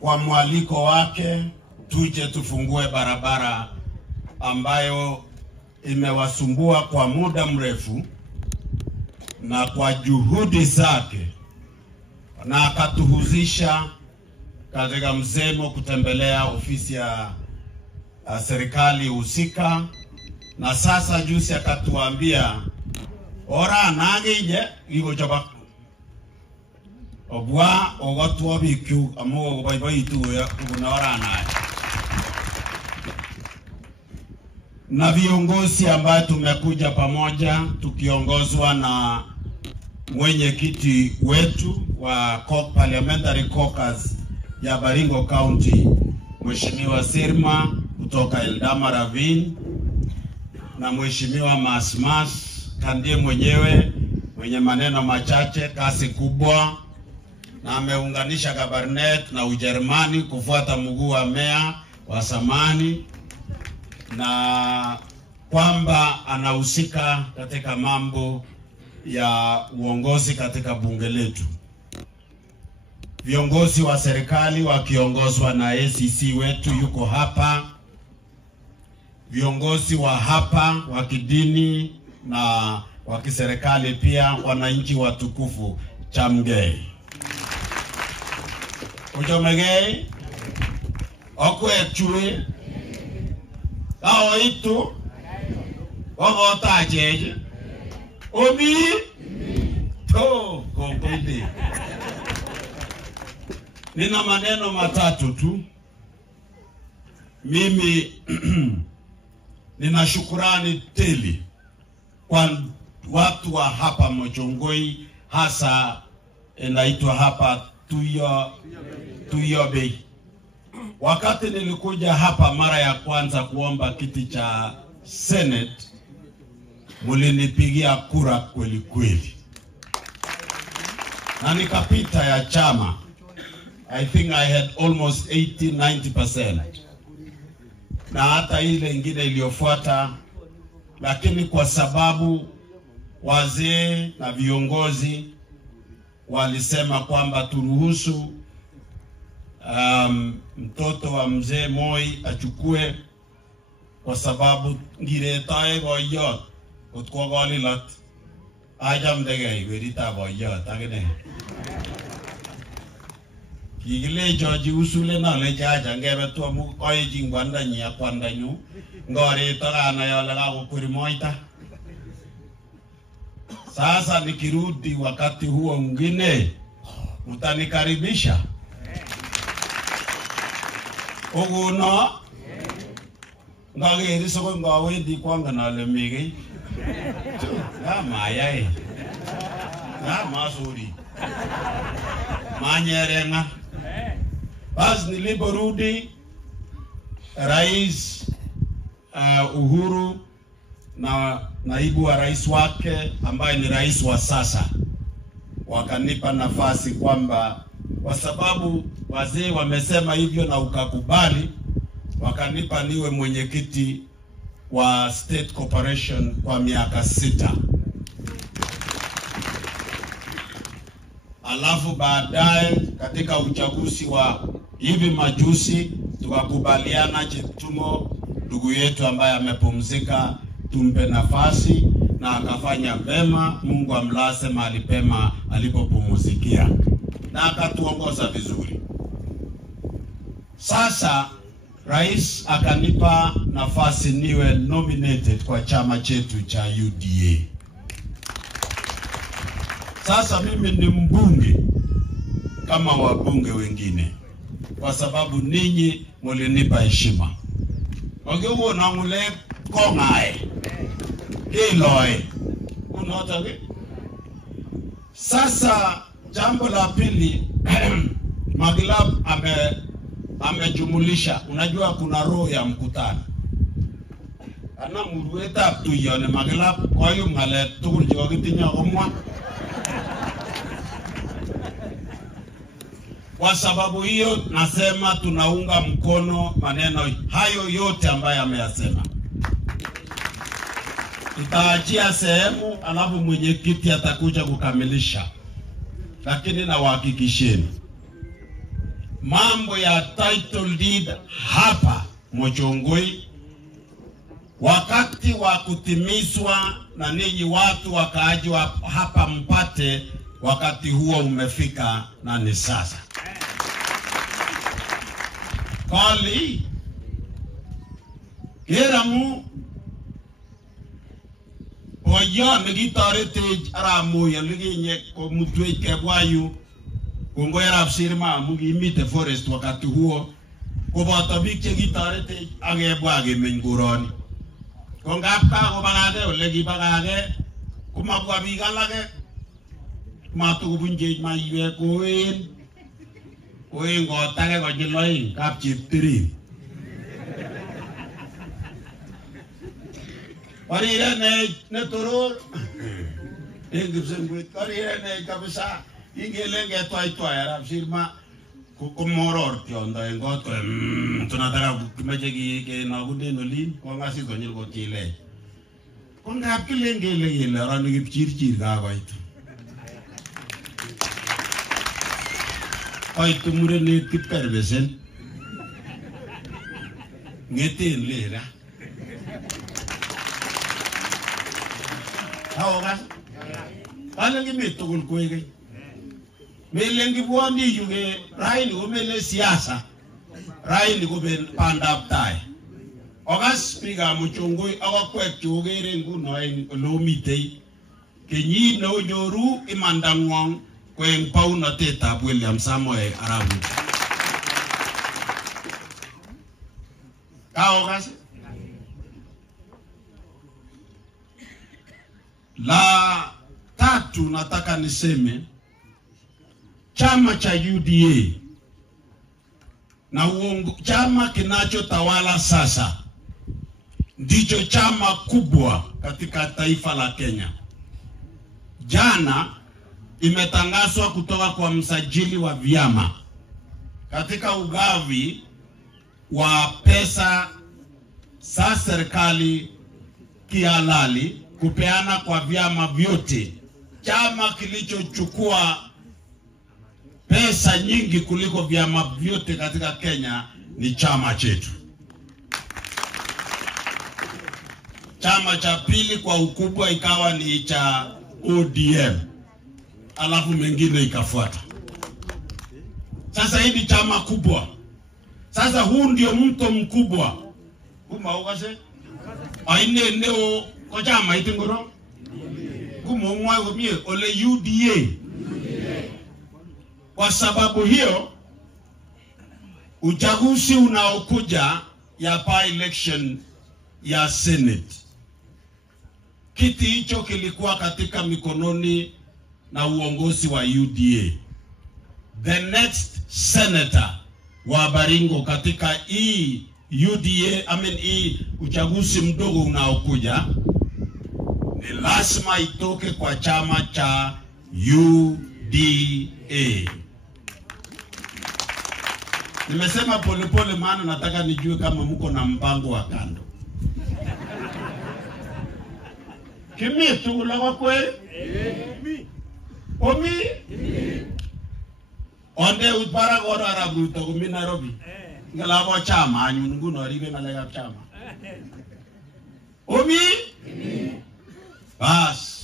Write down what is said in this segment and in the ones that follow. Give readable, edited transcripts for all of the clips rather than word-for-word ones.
kwa mwaliko wake tuje tufungue barabara ambayo imewasumbua kwa muda mrefu, na kwa juhudi zake na akatuhuzisha katika msemo kutembelea ofisi ya serikali husika, na sasa juzi akatuambia ora nangije iko chaba obwa ogotwa bikyu amo baitu ya kuna ora naye. Na viongozi ambao tumekuja pamoja tukiongozwa na mwenyekiti wetu wa Parliamentary Caucus ya Baringo County, Mheshimiwa Sirma kutoka Eldama Ravine, na Mheshimiwa Masmas Kandie mwenyewe mwenye maneno machache, kasi kubwa, na ameunganisha Kabarnet na Ujerumani kufuata mguu wa meya wa zamani, na kwamba anahusika katika mambo ya uongozi katika bunge letu. Viongozi wa serikali wakiongozwa na ACC wetu yuko hapa, viongozi wa hapa wa kidini na wa kiserikali pia, wananchi watukufu Chamgei. Ujomegei okwechue ao itu ogotajeje obi to kompende. Nina maneno matatu tu. Mimi nina shukurani tele kwa watu wa hapa Mchongoi, hasa inaitwa hapa Tuyobe. Wakati nilikuja hapa mara ya kwanza kuomba kiti cha Senate, mulinipigia kura kweli kweli, na nikapita ya chama. I think I had almost 80-90%. Na hata ile ingine iliyofuata, lakini kwa sababu wazee na viongozi walisema kwamba turuhusu mtoto wa mzee Moi achukue, kwa sababu ngiretae boyot utko golilat ajam dege werita boyot agene kigile joji usule na le jaja ngebe to mu koy jingwanda nya kwanda nyu ngore to ana yola ga kupuri moita. Sasa nikirudi wakati huo mwingine mtanikaribisha oguno ngageri soko ngawe di kwanga na le migi ya mayai ya mazuri manyerenga. Basi niliporudi, Rais Uhuru na naibu wa rais wake ambaye ni rais wa sasa wakanipa nafasi kwamba kwa sababu wazee wamesema hivyo na ukakubali, wakanipa niwe mwenyekiti wa State Corporation kwa miaka 6. Alafu baadaye katika uchaguzi wa hivi majuzi tukakubaliana Cheptumo ndugu yetu ambaye amepumzika tumpe nafasi, na akafanya vema. Mungu amlase mahali pema alipopumzikia, na akatuongoza vizuri. Sasa rais akanipa nafasi niwe nominated kwa chama chetu cha UDA. Sasa mimi ni mbunge kama wabunge wengine, kwa sababu ninyi mulinipa heshima. Wakiwa na mule kongae kiloe unaotaka. Sasa jambo la pili Magilab amejumulisha, unajua kuna roho ya mkutano. Ana murueta tuyone Magilab kwa hiyo male tukul kitinya omwa. Kwa sababu hiyo nasema tunaunga mkono maneno hayo yote ambayo ameyasema. Tutaachia sehemu alafu mwenyekiti atakuja kukamilisha. Lakini na wahakikisheni mambo ya title deed hapa Muchongoi, wakati wa kutimizwa na ninyi watu wakaaji hapa mpate, wakati huo umefika na ni sasa. Kali keramu oya negitarete aramu ya liginye ko mutwe kebwayu kongoera absirma mugimite forest wakati huo kobata bik chegitarete agebwa gemenguroni kongapka ko bagage ole gibagage kumabwa bik alage matugubunje maywe koen ngotage ko jiloin kap chiptiri Parire ne toror engibsengwit parire ne kabisa ingelenge toy arab sirma kukumoror tiondo engot ko tunataka kimeche ki na gude no lin ko ngasi gonyil ko tile ko ngap kilengele ran gipchirchir ga goit koit mure ne kiperbesen ngeten lera Hawa Alangi metugul kwege melengi bwandi yuge raini umele siasa raini kuben pandap tai ogas piga Muchongoi awakwek chogere nguno en lomitei kenyi no nyoru imandangwang kwen pauna teta William Samoei Arap Ruto kaogas la tatu nataka niseme chama cha UDA na chama kinachotawala sasa ndicho chama kubwa katika taifa la Kenya. Jana imetangazwa kutoka kwa msajili wa vyama katika ugavi wa pesa za serikali kihalali kupeana kwa vyama vyote. Chama kilichochukua pesa nyingi kuliko vyama vyote katika Kenya ni chama chetu. Chama cha pili kwa ukubwa ikawa ni cha ODM, alafu mengine ikafuata. Sasa hii ni chama kubwa. Sasa huu ndio mto mkubwa. Kuma ukase? Aine neo ko chama itingoro? Kuma umwa kumie ole UDA. Kwa sababu hiyo uchaguzi unaokuja ya by-election ya Senate, kiti hicho kilikuwa katika mikononi na uongozi wa UDA. The next senator wa Baringo katika hii UDA, hii uchaguzi mdogo unaokuja, ni lazima itoke kwa chama cha UDA. Nimesema polepole maana nataka nijue kama mko na mpango wa kando. Kimi tugulaga kwe? Omi? Onde utpara gora Arap Ruto kumi Nairobi. Ngalabo chama anyungu noribe ngalega chama. Omi? Bas.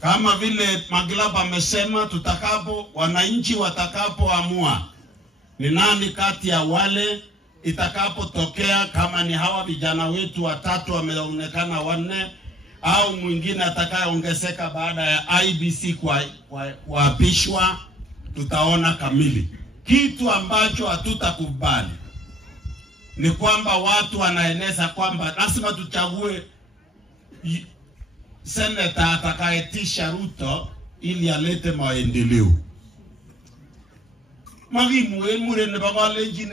Kama vile Magilaba amesema, wananchi watakapoamua ni nani kati ya wale itakapotokea, kama ni hawa vijana wetu watatu wameonekana wanne au mwingine atakayeongezeka baada ya IBC kuapishwa, tutaona kamili. Kitu ambacho hatutakubali ni kwamba watu wanaeneza kwamba lazima tuchague seneta atakayetisha Ruto ili alete maendeleo. Magimu mure ne bagalenji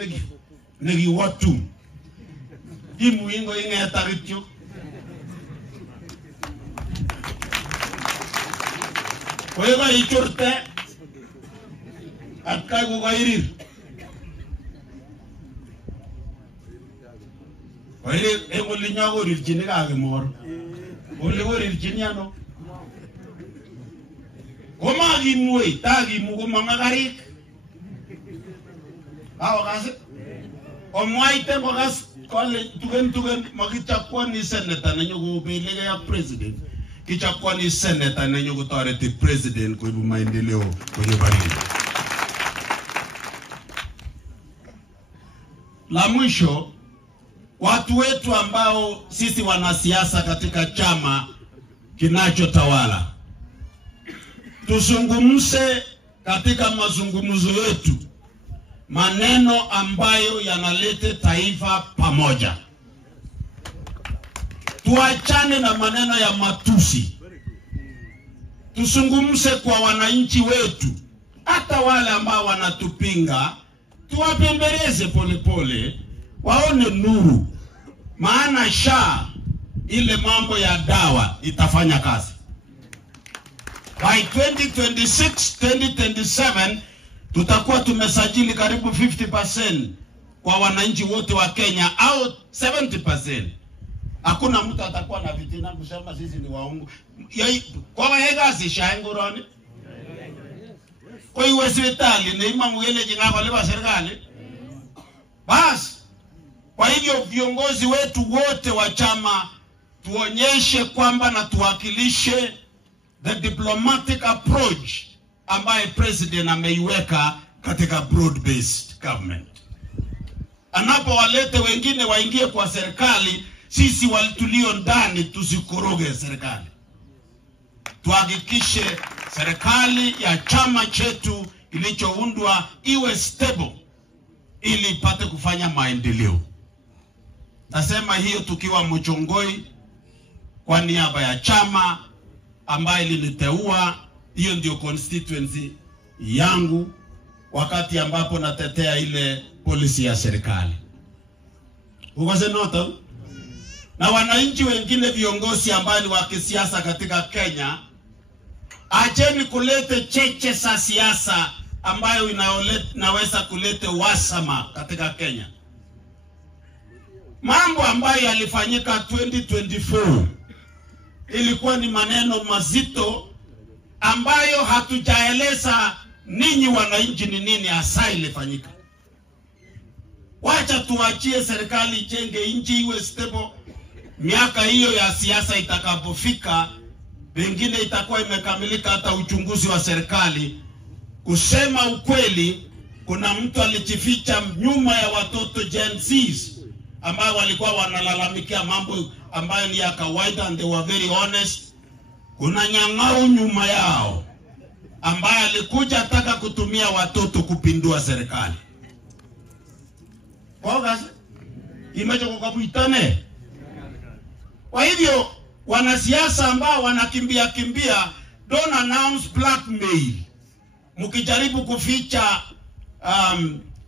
negi watu. Himu ingo ingeta rityo. Oiga ichurte atkai ko gairir. Oire ego linyago rirchini kagemor. Ole gorir chiniano. Koma gimuwe, tagi mugo mangagarik. Hawa kasi? Omwaite mwakas kole tugen makichakwa ni senator nenyo kubelege ya president. Kichakwa ni senator nenyo kutoreti president kuibu maendeleo kwenye baridi. La mwisho, watu wetu ambao sisi wanasiasa katika chama kinachotawala, tuzungumze katika mazungumzo yetu maneno ambayo yanalete taifa pamoja. Tuachane na maneno ya matusi. Tuzungumze kwa wananchi wetu, hata wale ambao wanatupinga, tuwapembeleze polepole, waone nuru. Maana SHA, ile mambo ya dawa, itafanya kazi. By 2026, 2027, tutakuwa tumesajili karibu 50% kwa wananchi wote wa Kenya, au 70%. Hakuna mtu atakuwa na vitina kusema sisi ni waungu. Kwa wahega si shanguroni. Kwa hiyo hospitali ni imamu ile jinga kwa lewa serikali. Basi, kwa hivyo viongozi wetu wote wa chama tuonyeshe kwamba na tuwakilishe the diplomatic approach ambaye president ameiweka katika broad-based government. Anapo walete wengine waingie kwa serikali, sisi tulio ndani tusikoroge serikali. Tuhakikishe serikali ya chama chetu ilichoundwa iwe stable ili ipate kufanya maendeleo. Nasema hiyo tukiwa Muchongoi kwa niaba ya chama ambaye liliteua. Hiyo ndio constituency yangu wakati ambapo natetea ile policy ya serikali. Ukose nota? Na wananchi wengine viongozi ambao ni wa kisiasa katika Kenya, acheni kulete cheche za siasa ambayo inaweza kulete wasama katika Kenya. Mambo ambayo yalifanyika 2024 ilikuwa ni maneno mazito ambayo hatujaeleza ninyi wananchi ni nini hasa ilifanyika. Wacha tuachie serikali ijenge nchi iwe stable. Miaka hiyo ya siasa itakapofika, pengine itakuwa imekamilika hata uchunguzi wa serikali. Kusema ukweli, kuna mtu alijificha nyuma ya watoto Gen Zs ambao walikuwa wanalalamikia mambo ambayo ni ya kawaida, and they were very honest. Kuna nyang'au nyuma yao ambaye alikuja ataka kutumia watoto kupindua serikali. Kwa gaza imecho kukabuitane. Kwa hivyo wanasiasa ambao wanakimbia don't announce blackmail. Mkijaribu kuficha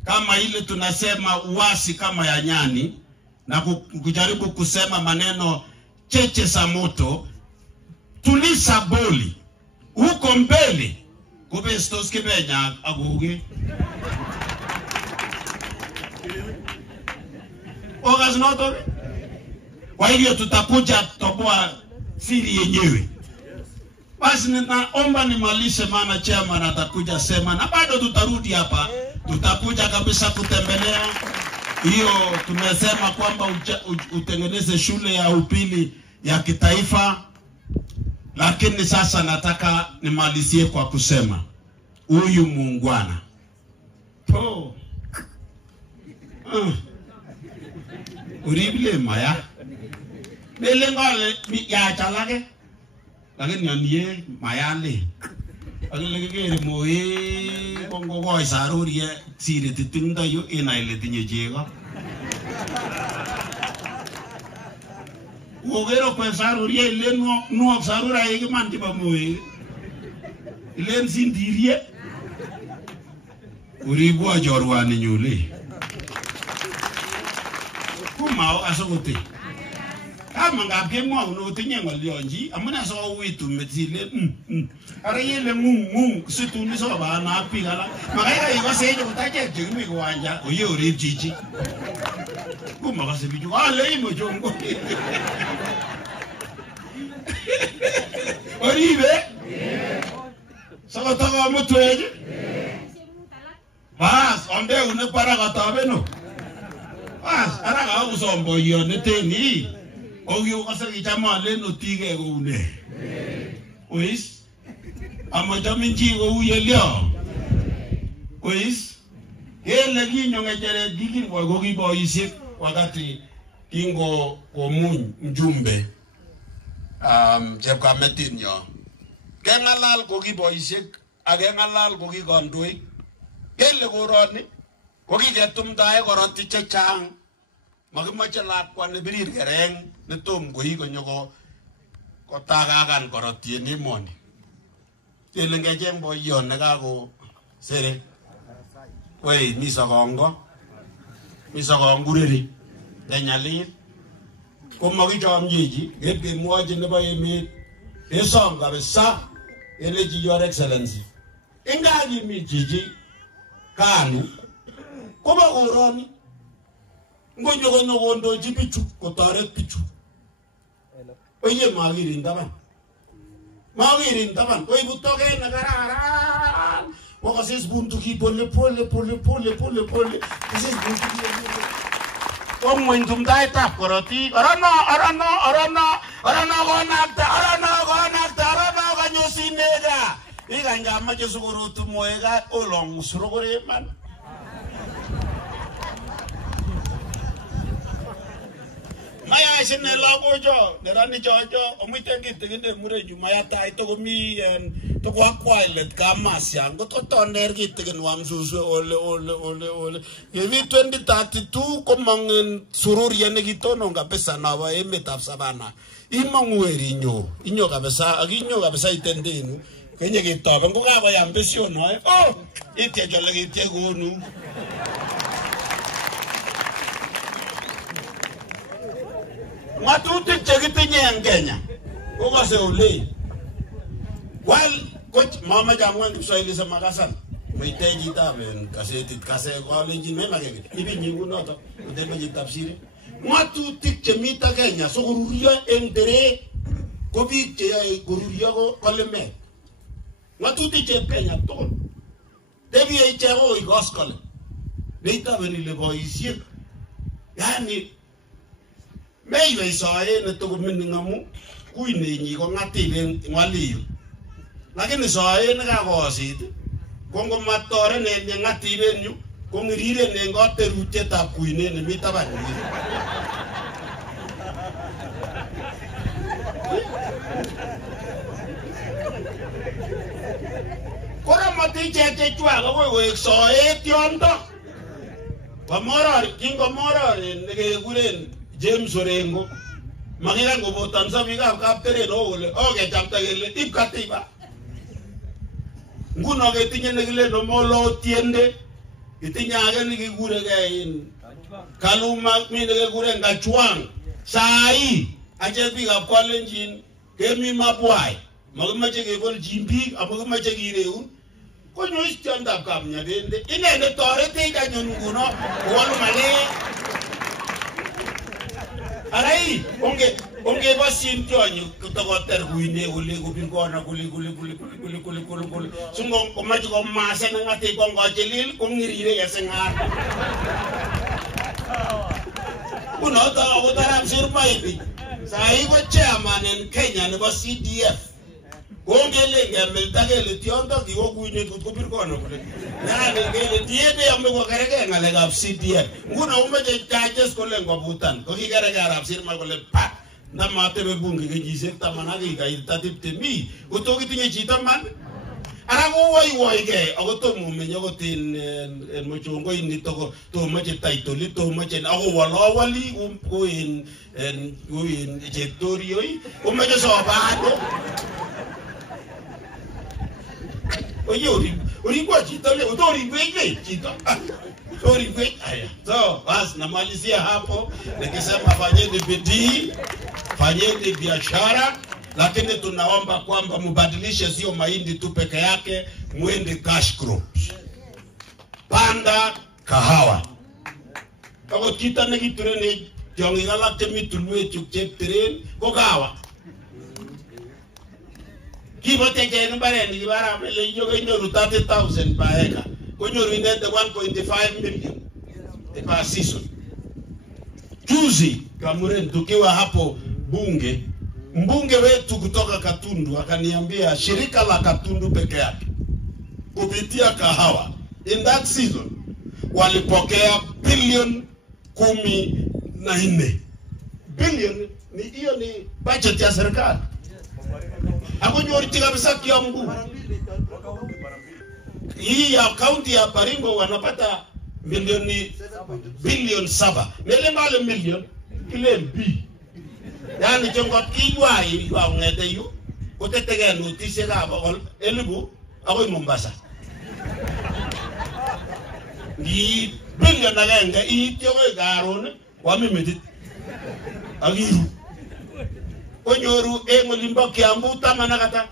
kama ile tunasema uasi kama ya nyani, na kujaribu kusema maneno cheche za moto, tulisa boli huko mbele kubesto skibenya aguge. Ogas noto. Kwa hivyo tutakuja toboa siri yenyewe. Basi ninaomba nimalishe, maana chairman atakuja sema, na bado tutarudi hapa, tutakuja kabisa kutembelea. Hiyo tumesema kwamba utengeneze shule ya upili ya kitaifa. Lakini sasa nataka nimalizie kwa kusema huyu muungwana uribile maya belengale ya chalake, lakini yanie mayale allegere moe kongo goy sarurie sire titinda yo ina ile tinye jego wogero kwa sarurie ile no sarura yeke mantiba moe ile nsindirie uribu ajorwani nyule kumao asogote kama ngapke mwa unotinye ngolionji amuna so witu metile ara yele ngungu situni so bana apigala magaya iwaseje kutaje jimi kwanja oye uri chichi kuma kasebiju ale imo jongo oribe saka taka mutweje Bas, onde une para katabeno. Bas, ara ka usombo yo neteni. Ogyo kasa kichama leno tige go une. Ois? Amajaminji go uyelio. Ois? Hele ginyo ngejere digin kwa gogi boisik wakati kingo komun mjumbe. Jebka metin yo. Kengalal gogi boisik, agengalal gogi gondoi. Hele goroni, gogi getumdae goroti chechang. Magimache lap kwa nebirir gereng, netom gogi konyoko kotagagan goroti ni moni. Hele ngejem boyon negago sere. Wei, misa kongureri, denyalir. Kumagi jam jiji, gete muaji neba yemi, esam kabisa, eleji your excellency. Ingaji mi jiji, kanu, kuma uroni, ngonyo wondo jipichu, kotare pichu. Oye magirin taban, oye butoke nagara. Wakasis buntu ki pole. Kasis buntu ki. Om wentum dai tap koroti. Arana gonakta kanyosinega. Iga ngama jesugorotu moega olong surogore man. Maya isine lagojo, nerani jojo, omitengi tegende mureju maya tai togomi to kwa quiet kamasya ngoto toner gitegen wamzuzu ole yevi 2032 komangen sururi yene gitono ngapesa nawa emetap sabana imangweri inyo kabisa itendenu kenye gitobe ngokaba yambesio no itie jole gitie gonu matuti chegitinye Kenya ukase ole while coach mama jamwan Kiswahili sa makasan mwiteji taben kase college mema gege ibi nyingu noto udebe jitafsiri matuti chemita Kenya so gururia entere kobi che gururia go koleme matuti che Kenya to debi echero igoskole neita benile boisie yani meiwe sae ne to mingamu kuine nyi ko ngatiben ngwaliyo lakini sae ne ka gosit kongo matore ne ngatiben yu ko ngirire ne ngote ruteta kuine ne mitaban kora mati cheche chwa ko we sae tiondo pamora kingo mora ne ke guren James Orengo magira ngo botanza biga kaptere no ole oge chamta gele ipkatiba nguno ge tinye negile no molo tiende itinya ge ni gure ge in kaluma mi ge gure ngachwang sai aje biga kwalenjin kemi mabwai magimache ge gol jimbi amagimache gi reun ko nyo stand up kamnya dende inene torete ga nyununo wolu male Alai, onge basim tionyo kutogoter guine ule gubingona kuli. Sungo komaji ko masa ngati ko ngajilil ko ngirire ya sengar. Kuno ta otaram surpai. Sai ko chairman in Kenya ne ba CDF. Onge ngemel tagele tiondo ki wo guine gubingona kuli. Na ngele tiede ambe ko karege ngale gap CDF. Nguna umeje charges ko lengo butan. Ko kigere garap sirma ko le pa. Na mate be bungi ke jise tamana ki ga itatip temi. Utoki tinye chita man. Ara go woi ge agoto mumenyo go tin en mochongo ini to mache title to mache ago wali ko in jetorio o mache so baado. Oye, ori kwa chita le, utori kweke chita. Utori kweke haya. So, basi namalizia hapo, nikisema fanyeni bidii, fanyeni biashara, lakini tunaomba kwamba mubadilishe sio mahindi tu peke yake, muende cash crops. Panda kahawa. Kako kita negiturene jongi ngalak temitulwe chukchep teren ko kahawa. Kibote jenu bare ni bara mele yoga ino 30,000 per acre. kunyoru inende 1.5 million per season. Juzi Kamuren tukiwa hapo bunge, mbunge wetu kutoka Katundu akaniambia shirika la Katundu peke yake kupitia kahawa in that season walipokea bilioni 14. Bilioni ni hiyo ni budget ya serikali. Hapo nyoriti kabisa Kiambu. Hii ya county ya Baringo wanapata bilioni 7. Mele mbale milioni kile mbi. Yani jongo kijwa iwa ngede yu. Utetege notice ka ba elibu ako Mombasa. Ni bilioni nagenge ityo garon wa mimiti. Agiru. Onyoru engolimba Kiambu tamana kata.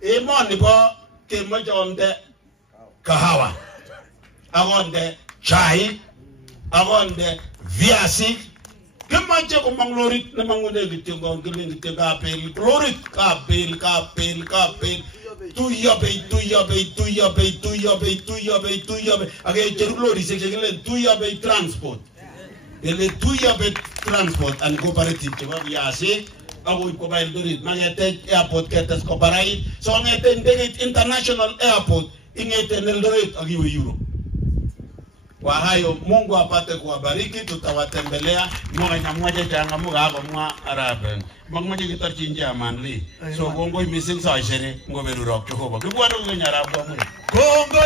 Emoni bo kemojonde kahawa. Agonde chai, agonde viasi. Kemache kumanglorit na mangude gitingo giling gitinga pel glorit ka pel. Tuyabe. Age jerulori sekegele tuyabe transport. Ele tuyabe transport and cooperative to viasi. Ago ko ba Eldoret mangete airport ketes ko barai. So ngete ndege international airport ingete Eldoret agiwe Europe. Kwa hayo Mungu apate kuwabariki, tutawatembelea mmoja mmoja janga mga hapo mwa arabe mmoja kitarchinja amanli so kongo imising sa ishere ngoberu rock Jehova kibwana ngenya arabu amuri kongo